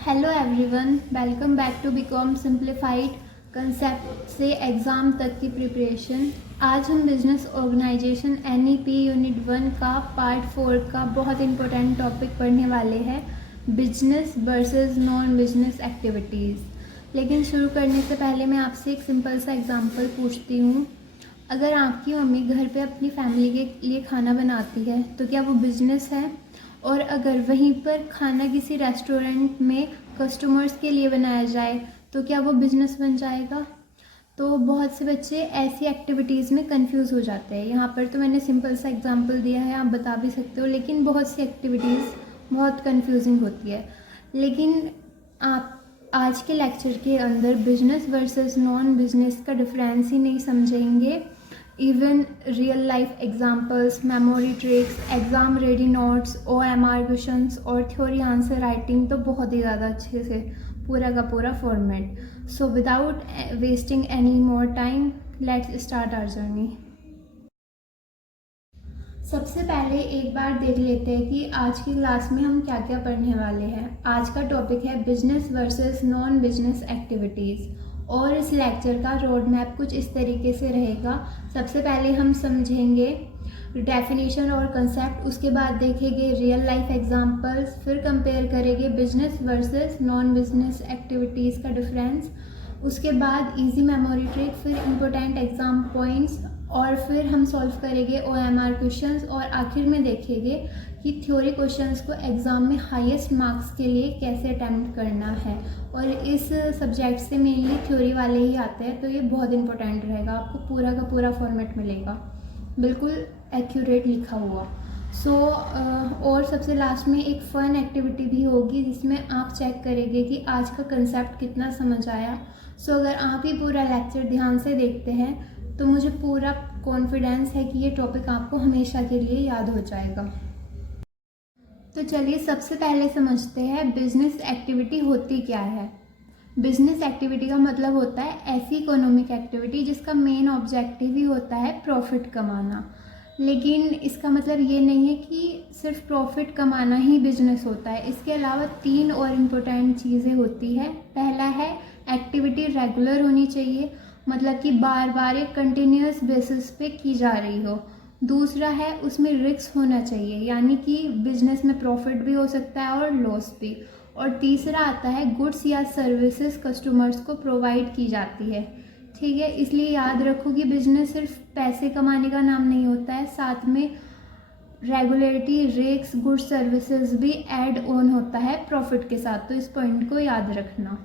Hello everyone, welcome back to BCom simplified concept से exam तक की प्रिपरेशन। आज हम बिजनेस ऑर्गेनाइजेशन NEP यूनिट 1 का पार्ट 4 का बहुत इंपॉर्टेंट टॉपिक पढ़ने वाले हैं, business versus non business activities. लेकिन शुरू करने से पहले मैं आपसे एक सिंपल सा एग्जांपल पूछती हूँ। अगर आपकी मम्मी घर पे अपनी फैमिली के लिए खाना बनाती है तो क्या वो बिजनेस है? और अगर वहीं पर खाना किसी रेस्टोरेंट में कस्टमर्स के लिए बनाया जाए तो क्या वो बिजनेस बन जाएगा? तो बहुत से बच्चे ऐसी एक्टिविटीज़ में कंफ्यूज हो जाते हैं। यहाँ पर तो मैंने सिंपल सा एग्जांपल दिया है, आप बता भी सकते हो, लेकिन बहुत सी एक्टिविटीज़ बहुत कंफ्यूजिंग होती है। लेकिन आप आज के लेक्चर के अंदर बिजनेस वर्सेस नॉन बिजनेस का डिफरेंस ही नहीं समझेंगे। Even real life examples, memory tricks, exam ready notes, OMR questions और थ्योरी आंसर राइटिंग तो बहुत ही ज़्यादा अच्छे से पूरा का पूरा format. So without wasting any more time, let's start our journey. सबसे पहले एक बार देख लेते हैं कि आज की क्लास में हम क्या क्या पढ़ने वाले हैं। आज का टॉपिक है business versus non business activities और इस लेक्चर का रोड मैप कुछ इस तरीके से रहेगा। सबसे पहले हम समझेंगे डेफिनेशन और कंसेप्ट, उसके बाद देखेंगे रियल लाइफ एग्जांपल्स, फिर कंपेयर करेंगे business versus non business activities का डिफरेंस, उसके बाद इजी मेमोरी ट्रिक, फिर इम्पोर्टेंट एग्जाम पॉइंट्स, और फिर हम सॉल्व करेंगे OMR क्वेश्चंस, और आखिर में देखेंगे कि थ्योरी क्वेश्चंस को एग्ज़ाम में हाईएस्ट मार्क्स के लिए कैसे अटैम्प्ट करना है। और इस सब्जेक्ट से मेनली थ्योरी वाले ही आते हैं, तो ये बहुत इंपॉर्टेंट रहेगा। आपको पूरा का पूरा फॉर्मेट मिलेगा, बिल्कुल एक्यूरेट लिखा हुआ। और सबसे लास्ट में एक फ़न एक्टिविटी भी होगी जिसमें आप चेक करेंगे कि आज का कंसेप्ट कितना समझ आया। अगर आप ही पूरा लेक्चर ध्यान से देखते हैं तो मुझे पूरा कॉन्फिडेंस है कि ये टॉपिक आपको हमेशा के लिए याद हो जाएगा। तो चलिए सबसे पहले समझते हैं बिजनेस एक्टिविटी होती क्या है। बिजनेस एक्टिविटी का मतलब होता है ऐसी इकोनॉमिक एक्टिविटी जिसका मेन ऑब्जेक्टिव ही होता है प्रॉफिट कमाना। लेकिन इसका मतलब ये नहीं है कि सिर्फ प्रॉफिट कमाना ही बिजनेस होता है। इसके अलावा 3 और इम्पोर्टेंट चीज़ें होती है। पहला है एक्टिविटी रेगुलर होनी चाहिए, मतलब कि बार बार एक कंटिन्यूस बेसिस पे की जा रही हो। दूसरा है उसमें रिस्क होना चाहिए, यानी कि बिजनेस में प्रॉफिट भी हो सकता है और लॉस भी। और तीसरा आता है गुड्स या सर्विसेज कस्टमर्स को प्रोवाइड की जाती है। ठीक है, इसलिए याद रखो कि बिजनेस सिर्फ पैसे कमाने का नाम नहीं होता है, साथ में रेगुलरिटी, रिस्क, गुड्स, सर्विसेज भी ऐड ऑन होता है प्रॉफिट के साथ। तो इस पॉइंट को याद रखना।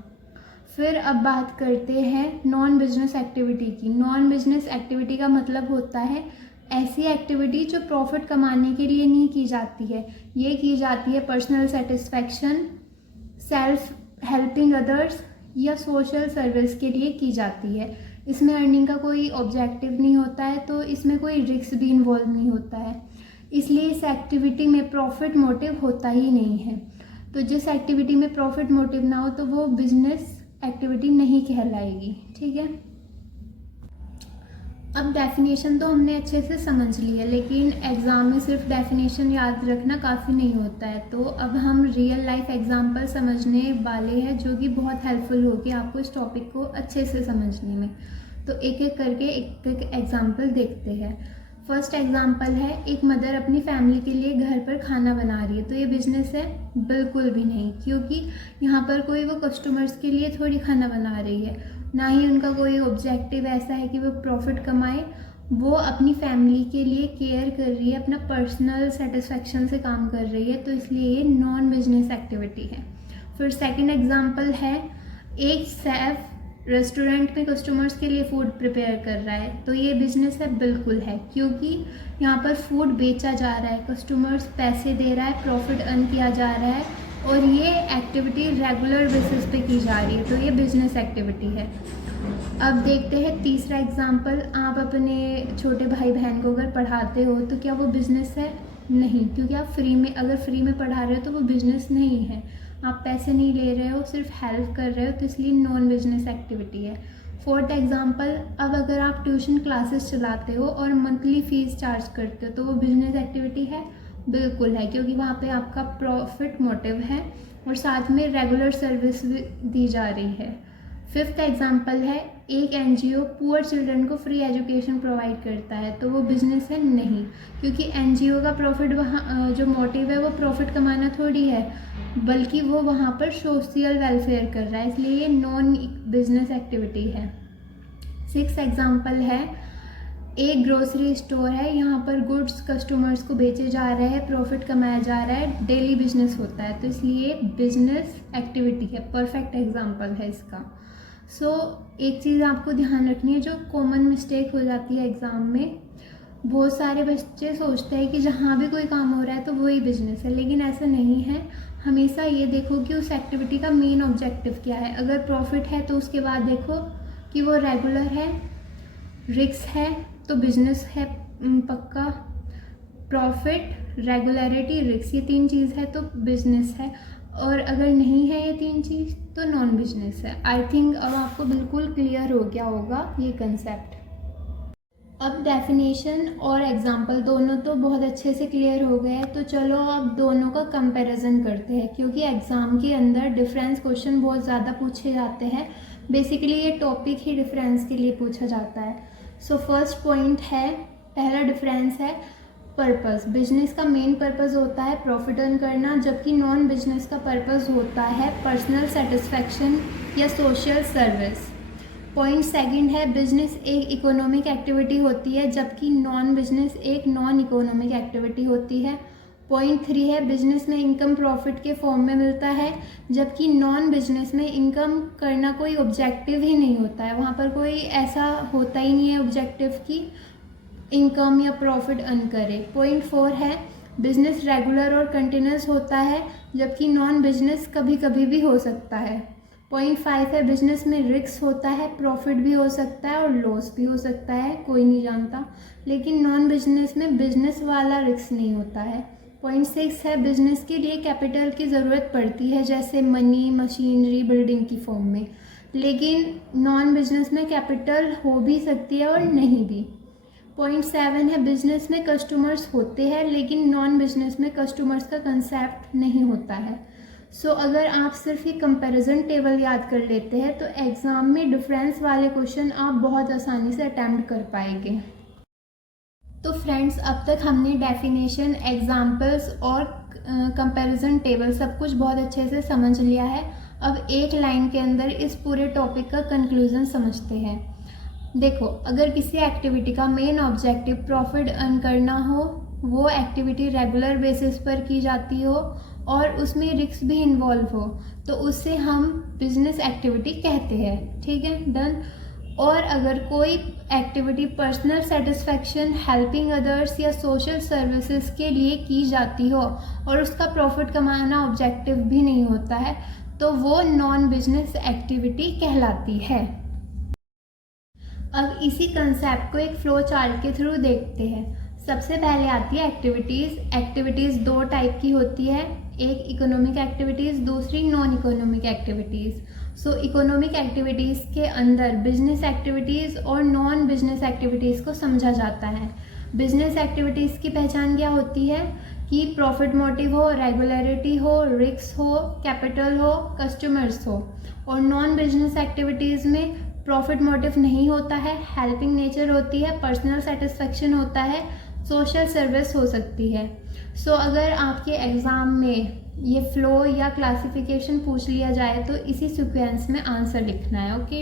फिर अब बात करते हैं नॉन बिजनेस एक्टिविटी की। नॉन बिजनेस एक्टिविटी का मतलब होता है ऐसी एक्टिविटी जो प्रॉफिट कमाने के लिए नहीं की जाती है। ये की जाती है personal satisfaction, self helping others या सोशल सर्विस के लिए की जाती है। इसमें अर्निंग का कोई ऑब्जेक्टिव नहीं होता है, तो इसमें कोई रिस्क भी इन्वॉल्व नहीं होता है, इसलिए इस एक्टिविटी में प्रॉफिट मोटिव होता ही नहीं है। तो जिस एक्टिविटी में प्रॉफिट मोटिव ना हो तो वो बिजनेस एक्टिविटी नहीं कहलाएगी। ठीक है, अब डेफिनेशन तो हमने अच्छे से समझ ली है, लेकिन एग्ज़ाम में सिर्फ डेफिनेशन याद रखना काफ़ी नहीं होता है। तो अब हम रियल लाइफ एग्जांपल समझने वाले हैं जो कि बहुत हेल्पफुल होगी आपको इस टॉपिक को अच्छे से समझने में। तो एक एक करके एक एक एग्जांपल देखते हैं। फर्स्ट एग्जांपल है, एक मदर अपनी फैमिली के लिए घर पर खाना बना रही है। तो ये बिजनेस है? बिल्कुल भी नहीं, क्योंकि यहाँ पर कोई वो कस्टमर्स के लिए थोड़ी खाना बना रही है, ना ही उनका कोई ऑब्जेक्टिव ऐसा है कि वो प्रॉफिट कमाए। वो अपनी फैमिली के लिए केयर कर रही है, अपना पर्सनल सेटिस्फैक्शन से काम कर रही है, तो इसलिए ये नॉन बिजनेस एक्टिविटी है। फिर सेकंड एग्जांपल है, एक शेफ रेस्टोरेंट में कस्टमर्स के लिए फूड प्रिपेयर कर रहा है। तो ये बिजनेस है? बिल्कुल है, क्योंकि यहाँ पर फूड बेचा जा रहा है, कस्टमर्स पैसे दे रहा है, प्रॉफिट अर्न किया जा रहा है, और ये एक्टिविटी रेगुलर बेसिस पे की जा रही है, तो ये बिजनेस एक्टिविटी है। अब देखते हैं तीसरा एग्जांपल। आप अपने छोटे भाई बहन को अगर पढ़ाते हो तो क्या वो बिजनेस है? नहीं, क्योंकि आप अगर फ्री में पढ़ा रहे हो तो वो बिजनेस नहीं है। आप पैसे नहीं ले रहे हो, सिर्फ हेल्प कर रहे हो, तो इसलिए नॉन बिजनेस एक्टिविटी है। फोर्थ एग्जांपल, अब अगर आप ट्यूशन क्लासेस चलाते हो और मंथली फ़ीस चार्ज करते हो तो वो बिजनेस एक्टिविटी है? बिल्कुल है, क्योंकि वहाँ पे आपका प्रॉफिट मोटिव है, और साथ में रेगुलर सर्विस भी दी जा रही है। फिफ्थ एग्जांपल है, एक एनजीओ पुअर चिल्ड्रन को फ्री एजुकेशन प्रोवाइड करता है, तो वो बिजनेस है? नहीं, क्योंकि एनजीओ का प्रॉफिट वहाँ जो मोटिव है वो प्रॉफिट कमाना थोड़ी है, बल्कि वो वहाँ पर सोशल वेलफेयर कर रहा है, इसलिए ये नॉन बिजनेस एक्टिविटी है। सिक्स एग्जांपल है, एक ग्रोसरी स्टोर है, यहाँ पर गुड्स कस्टमर्स को बेचे जा रहे हैं, प्रॉफिट कमाया जा रहा है, डेली बिजनेस होता है, तो इसलिए बिजनेस एक्टिविटी है। परफेक्ट एग्जांपल है इसका। एक चीज़ आपको ध्यान रखनी है, जो कॉमन मिस्टेक हो जाती है एग्ज़ाम में, बहुत सारे बच्चे सोचते हैं कि जहाँ भी कोई काम हो रहा है तो वही बिजनेस है, लेकिन ऐसा नहीं है। हमेशा ये देखो कि उस एक्टिविटी का मेन ऑब्जेक्टिव क्या है। अगर प्रॉफिट है तो उसके बाद देखो कि वो रेगुलर है, रिस्क है तो बिजनेस है पक्का, प्रॉफिट, रेगुलरिटी, रिस्क, ये तीन चीज़ है तो बिजनेस है, और अगर नहीं है ये तीन चीज़ तो नॉन बिजनेस है। आई थिंक अब आपको बिल्कुल क्लियर हो गया होगा ये कंसेप्ट। अब डेफिनेशन और एग्जाम्पल दोनों तो बहुत अच्छे से क्लियर हो गए हैं, तो चलो अब दोनों का कंपैरिजन करते हैं, क्योंकि एग्ज़ाम के अंदर डिफरेंस क्वेश्चन बहुत ज़्यादा पूछे जाते हैं। बेसिकली ये टॉपिक ही डिफरेंस के लिए पूछा जाता है। फर्स्ट पॉइंट है, पहला डिफरेंस है पर्पस। बिजनेस का मेन पर्पस होता है प्रॉफिट अर्न करना, जबकि नॉन बिजनेस का पर्पस होता है पर्सनल सेटिस्फैक्शन या सोशल सर्विस। पॉइंट सेकंड है, बिजनेस एक इकोनॉमिक एक्टिविटी होती है, जबकि नॉन बिजनेस एक नॉन इकोनॉमिक एक्टिविटी होती है। पॉइंट थ्री है, बिजनेस में इनकम प्रॉफिट के फॉर्म में मिलता है, जबकि नॉन बिजनेस में इनकम करना कोई ऑब्जेक्टिव ही नहीं होता है, वहाँ पर कोई ऐसा होता ही नहीं है ऑब्जेक्टिव की इनकम या प्रॉफिट अर्न करे। पॉइंट फोर है, बिजनेस रेगुलर और कंटिन्यूस होता है, जबकि नॉन बिजनेस कभी कभी भी हो सकता है। पॉइंट फाइव है, बिजनेस में रिस्क होता है, प्रॉफिट भी हो सकता है और लॉस भी हो सकता है, कोई नहीं जानता, लेकिन नॉन बिजनेस में बिजनेस वाला रिस्क नहीं होता है। पॉइंट सिक्स है, बिजनेस के लिए कैपिटल की ज़रूरत पड़ती है, जैसे मनी, मशीनरी, बिल्डिंग की फॉर्म में, लेकिन नॉन बिजनेस में कैपिटल हो भी सकती है और नहीं भी। पॉइंट सेवन है, बिजनेस में कस्टमर्स होते हैं, लेकिन नॉन बिजनेस में कस्टमर्स का कंसेप्ट नहीं होता है। अगर आप सिर्फ ये कंपैरिजन टेबल याद कर लेते हैं तो एग्ज़ाम में डिफरेंस वाले क्वेश्चन आप बहुत आसानी से अटैम्प्ट कर पाएंगे। तो फ्रेंड्स, अब तक हमने डेफिनेशन, एग्जाम्पल्स और कंपैरिजन टेबल सब कुछ बहुत अच्छे से समझ लिया है। अब एक लाइन के अंदर इस पूरे टॉपिक का कंक्लूजन समझते हैं। देखो, अगर किसी एक्टिविटी का मेन ऑब्जेक्टिव प्रॉफिट अर्न करना हो, वो एक्टिविटी रेगुलर बेसिस पर की जाती हो और उसमें रिस्क भी इन्वॉल्व हो, तो उससे हम बिजनेस एक्टिविटी कहते हैं। ठीक है, डन। और अगर कोई activity personal satisfaction, helping others या सोशल सर्विसेज के लिए की जाती हो और उसका प्रॉफिट कमाना ऑब्जेक्टिव भी नहीं होता है, तो वो नॉन बिजनेस एक्टिविटी कहलाती है। अब इसी कंसेप्ट को एक फ्लो चार्ट के थ्रू देखते हैं। सबसे पहले आती है एक्टिविटीज़। एक्टिविटीज़ दो टाइप की होती है, एक इकोनॉमिक एक्टिविटीज़, दूसरी non economic activities. Economic activities के अंदर बिजनेस एक्टिविटीज़ और नॉन बिजनेस एक्टिविटीज़ को समझा जाता है। बिजनेस एक्टिविटीज़ की पहचान क्या होती है कि प्रॉफिट मोटिव हो, रेगुलरिटी हो, रिस्क हो, कैपिटल हो, कस्टमर्स हो। और नॉन बिजनेस एक्टिविटीज़ में प्रॉफिट मोटिव नहीं होता है, हेल्पिंग नेचर होती है, पर्सनल सेटिस्फैक्शन होता है, सोशल सर्विस हो सकती है। अगर आपके एग्ज़ाम में ये फ्लो या क्लासिफिकेशन पूछ लिया जाए तो इसी सीक्वेंस में आंसर लिखना है। ओके,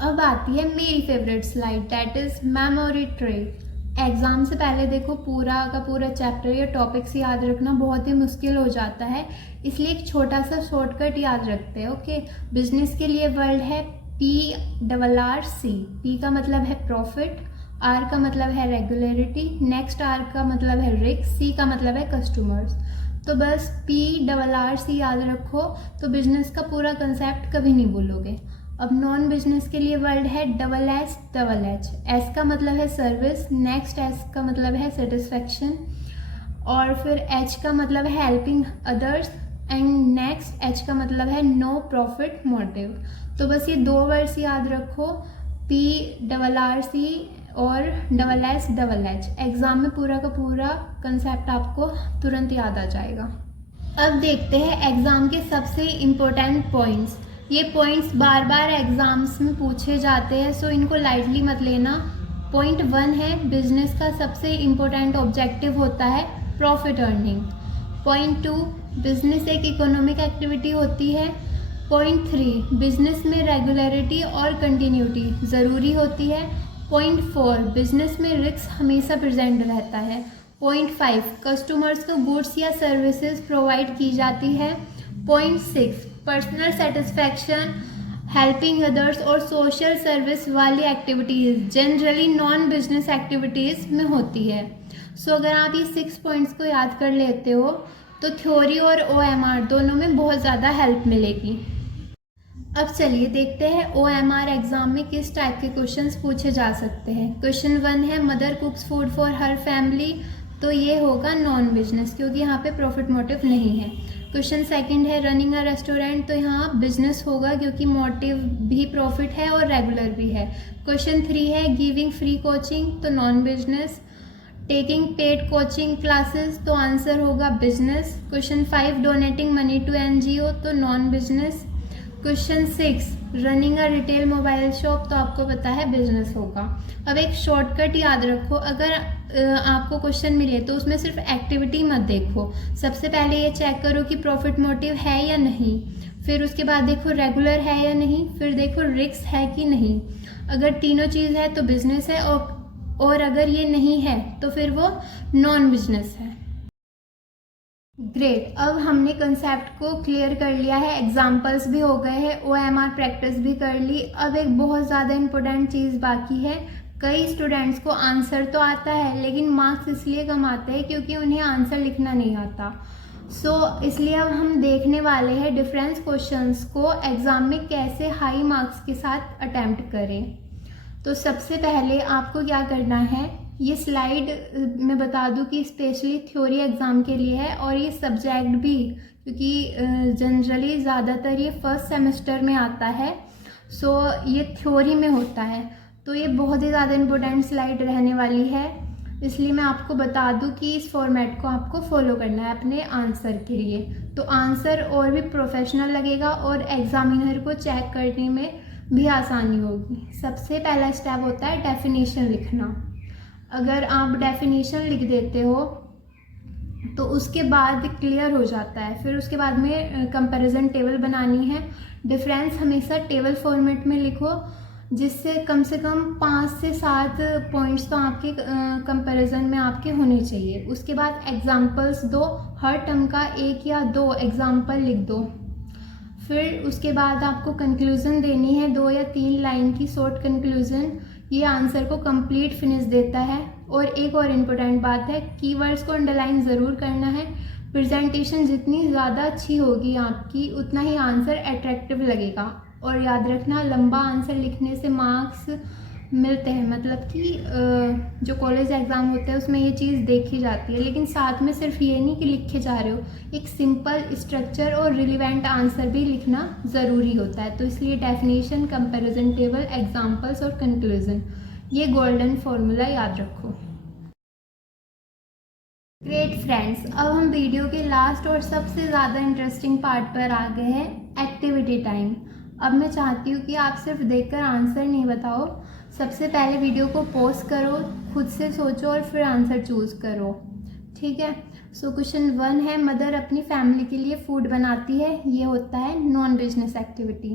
अब आती है मेरी favourite slide, that is memory trick. Exam से पहले देखो, पूरा का पूरा चैप्टर या टॉपिक्स याद रखना बहुत ही मुश्किल हो जाता है, इसलिए एक छोटा सा शॉर्टकट याद रखते हैं। ओके, बिजनेस के लिए वर्ड है PRRC। P का मतलब है प्रॉफिट, R का मतलब है रेगुलरिटी, नेक्स्ट R का मतलब है रिस्क, C का मतलब है कस्टमर्स। तो बस PRRC याद रखो, तो बिजनेस का पूरा कंसेप्ट कभी नहीं भूलोगे। अब नॉन बिजनेस के लिए वर्ड है SSH। S का मतलब है सर्विस, नेक्स्ट S का मतलब है सेटिस्फैक्शन, और फिर H का मतलब है helping others, and next H का मतलब है नो प्रॉफिट मोटिव। तो बस ये दो वर्ड्स याद रखो, PRRC और SSH। एग्ज़ाम में पूरा का पूरा कंसेप्ट आपको तुरंत याद आ जाएगा। अब देखते हैं एग्ज़ाम के सबसे इम्पोर्टेंट पॉइंट्स। ये पॉइंट्स बार बार एग्ज़ाम्स में पूछे जाते हैं, सो इनको लाइटली मत लेना। पॉइंट 1 है, बिजनेस का सबसे इम्पोर्टेंट ऑब्जेक्टिव होता है प्रॉफिट अर्निंग। पॉइंट 2, बिजनेस एक इकोनॉमिक एक्टिविटी होती है। पॉइंट 3, बिजनेस में रेगुलरिटी और कंटिन्यूटी ज़रूरी होती है। पॉइंट 4, बिजनेस में रिस्क हमेशा प्रेजेंट रहता है। पॉइंट 5, कस्टमर्स को गुड्स या सर्विसेज प्रोवाइड की जाती है। Point 6, personal satisfaction, helping others और सोशल सर्विस वाली activities generally non business activities में होती है। सो अगर आप ये 6 पॉइंट्स को याद कर लेते हो तो थ्योरी और OMR दोनों में बहुत ज़्यादा हेल्प मिलेगी। अब चलिए देखते हैं OMR एग्ज़ाम में किस टाइप के क्वेश्चंस पूछे जा सकते हैं। क्वेश्चन 1 है, mother कुक्स food for her family, तो ये होगा नॉन बिजनेस क्योंकि यहाँ पे प्रॉफिट मोटिव नहीं है। क्वेश्चन 2 है, रनिंग अ रेस्टोरेंट, तो यहाँ बिजनेस होगा क्योंकि मोटिव भी प्रॉफिट है और रेगुलर भी है। क्वेश्चन 3 है, गिविंग फ्री कोचिंग, तो non business. Taking paid coaching classes, तो आंसर होगा business. Question 5, donating money to NGO, तो non business. Question 6, running a retail mobile shop, तो आपको पता है बिजनेस होगा। अब एक शॉर्टकट याद रखो, अगर आपको क्वेश्चन मिले तो उसमें सिर्फ एक्टिविटी मत देखो। सबसे पहले ये चेक करो कि प्रॉफिट मोटिव है या नहीं, फिर उसके बाद देखो रेगुलर है या नहीं, फिर देखो रिस्क है कि नहीं। अगर तीनों चीज़ है तो बिजनेस है, और अगर ये नहीं है तो फिर वो नॉन बिजनेस है। ग्रेट, अब हमने कंसेप्ट को क्लियर कर लिया है, एग्जाम्पल्स भी हो गए हैं, OMR प्रैक्टिस भी कर ली। अब एक बहुत ज़्यादा इम्पोर्टेंट चीज़ बाकी है। कई स्टूडेंट्स को आंसर तो आता है लेकिन मार्क्स इसलिए कम आते हैं क्योंकि उन्हें आंसर लिखना नहीं आता। इसलिए अब हम देखने वाले हैं डिफरेंस क्वेश्चंस को एग्ज़ाम में कैसे हाई मार्क्स के साथ अटैम्प्ट करें। तो सबसे पहले आपको क्या करना है, ये स्लाइड मैं बता दूं कि स्पेशली थ्योरी एग्ज़ाम के लिए है और ये सब्जेक्ट भी, क्योंकि जनरली ज़्यादातर ये फर्स्ट सेमेस्टर में आता है, ये थ्योरी में होता है, तो ये बहुत ही ज़्यादा इम्पोर्टेंट स्लाइड रहने वाली है। इसलिए मैं आपको बता दूं कि इस फॉर्मेट को आपको फॉलो करना है अपने आंसर के लिए, तो आंसर और भी प्रोफेशनल लगेगा और एग्जामिनर को चेक करने में भी आसानी होगी। सबसे पहला स्टेप होता है डेफिनेशन लिखना। अगर आप डेफिनेशन लिख देते हो तो उसके बाद क्लियर हो जाता है। फिर उसके बाद में कंपैरिजन टेबल बनानी है। डिफरेंस हमेशा टेबल फॉर्मेट में लिखो, जिससे कम से कम 5 से 7 पॉइंट्स तो आपके कंपैरिजन में आपके होने चाहिए। उसके बाद एग्जाम्पल्स दो, हर टर्म का 1 या 2 एग्जाम्पल लिख दो। फिर उसके बाद आपको कंक्लूज़न देनी है, 2 या 3 लाइन की शॉर्ट कंक्लूज़न। ये आंसर को कंप्लीट फिनिश देता है। और एक और इम्पोर्टेंट बात है, कीवर्ड्स को अंडरलाइन ज़रूर करना है। प्रेजेंटेशन जितनी ज़्यादा अच्छी होगी आपकी, उतना ही आंसर अट्रैक्टिव लगेगा। और याद रखना, लंबा आंसर लिखने से मार्क्स मिलते हैं, मतलब कि जो कॉलेज एग्ज़ाम होते हैं उसमें ये चीज़ देखी जाती है, लेकिन साथ में सिर्फ ये नहीं कि लिखे जा रहे हो, एक सिंपल स्ट्रक्चर और रिलेवेंट आंसर भी लिखना ज़रूरी होता है। तो इसलिए डेफिनेशन, कंपैरिजन टेबल, एग्जाम्पल्स और कंक्लूजन, ये गोल्डन फॉर्मूला याद रखो। ग्रेट फ्रेंड्स, अब हम वीडियो के लास्ट और सबसे ज़्यादा इंटरेस्टिंग पार्ट पर आ गए हैं, एक्टिविटी टाइम। अब मैं चाहती हूँ कि आप सिर्फ देखकर आंसर नहीं बताओ, सबसे पहले वीडियो को पॉज करो, खुद से सोचो और फिर आंसर चूज़ करो, ठीक है। क्वेश्चन 1 है, मदर अपनी फैमिली के लिए फूड बनाती है, ये होता है non business activity.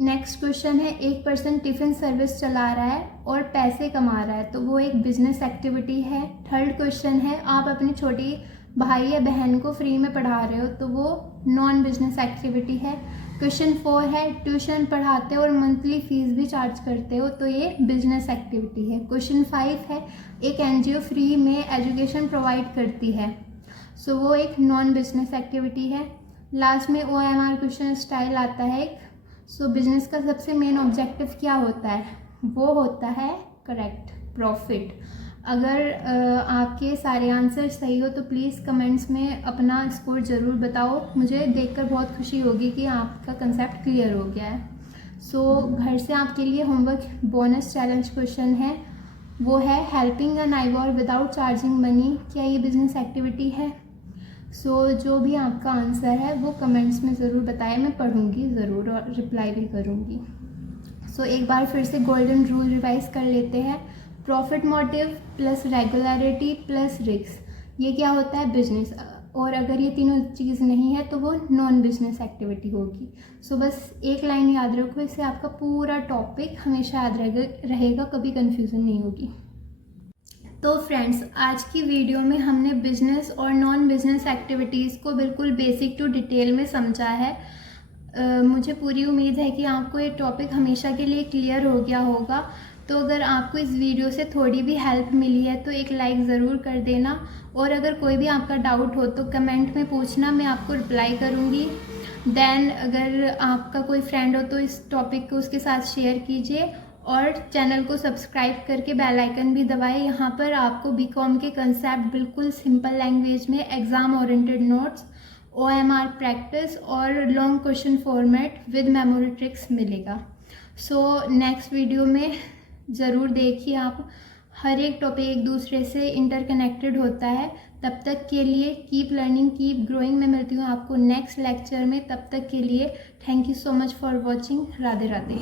Next question है, एक पर्सन टिफ़िन सर्विस चला रहा है और पैसे कमा रहा है, तो वो एक बिजनेस एक्टिविटी है। थर्ड क्वेश्चन है, आप अपने छोटी भाई या बहन को फ्री में पढ़ा रहे हो, तो वो नॉन बिजनेस एक्टिविटी है। क्वेश्चन 4 है, ट्यूशन पढ़ाते हो और मंथली फीस भी चार्ज करते हो, तो ये बिजनेस एक्टिविटी है। क्वेश्चन 5 है, एक NGO फ्री में एजुकेशन प्रोवाइड करती है, वो एक नॉन बिजनेस एक्टिविटी है। लास्ट में OMR क्वेश्चन स्टाइल आता है एक। बिजनेस का सबसे मेन ऑब्जेक्टिव क्या होता है, वो होता है करेक्ट, प्रॉफिट। अगर आपके सारे आंसर सही हो तो प्लीज़ कमेंट्स में अपना स्कोर ज़रूर बताओ, मुझे देखकर बहुत खुशी होगी कि आपका कंसेप्ट क्लियर हो गया है। घर से आपके लिए होमवर्क बोनस चैलेंज क्वेश्चन है, वो है हेल्पिंग अ नाइबर विदाउट चार्जिंग मनी, क्या ये बिजनेस एक्टिविटी है। जो भी आपका आंसर है वो कमेंट्स में ज़रूर बताएं, मैं पढ़ूंगी ज़रूर और रिप्लाई भी करूंगी। एक बार फिर से गोल्डन रूल रिवाइज कर लेते हैं। Profit motive plus regularity plus risk, ये क्या होता है? बिजनेस। और अगर ये तीनों चीज़ नहीं है तो वो नॉन बिजनेस एक्टिविटी होगी। बस एक लाइन याद रखो, इससे आपका पूरा टॉपिक हमेशा याद रहेगा, कभी कंफ्यूजन नहीं होगी। तो फ्रेंड्स, आज की वीडियो में हमने बिजनेस और नॉन बिजनेस एक्टिविटीज़ को बिल्कुल बेसिक टू डिटेल में समझा है। मुझे पूरी उम्मीद है कि आपको ये टॉपिक हमेशा के लिए क्लियर हो गया होगा। तो अगर आपको इस वीडियो से थोड़ी भी हेल्प मिली है तो एक लाइक ज़रूर कर देना, और अगर कोई भी आपका डाउट हो तो कमेंट में पूछना, मैं आपको रिप्लाई करूँगी। देन अगर आपका कोई फ्रेंड हो तो इस टॉपिक को उसके साथ शेयर कीजिए, और चैनल को सब्सक्राइब करके बेल आइकन भी दबाएं। यहाँ पर आपको बीकॉम के कंसेप्ट बिल्कुल सिंपल लैंग्वेज में, exam oriented notes, OMR practice और long question format with memory tricks मिलेगा। नेक्स्ट वीडियो में ज़रूर देखिए आप। हर एक टॉपिक एक दूसरे से इंटरकनेक्टेड होता है। तब तक के लिए कीप लर्निंग, कीप ग्रोइंग। मैं मिलती हूँ आपको नेक्स्ट लेक्चर में। तब तक के लिए thank you so much for watching. Radhe Radhe.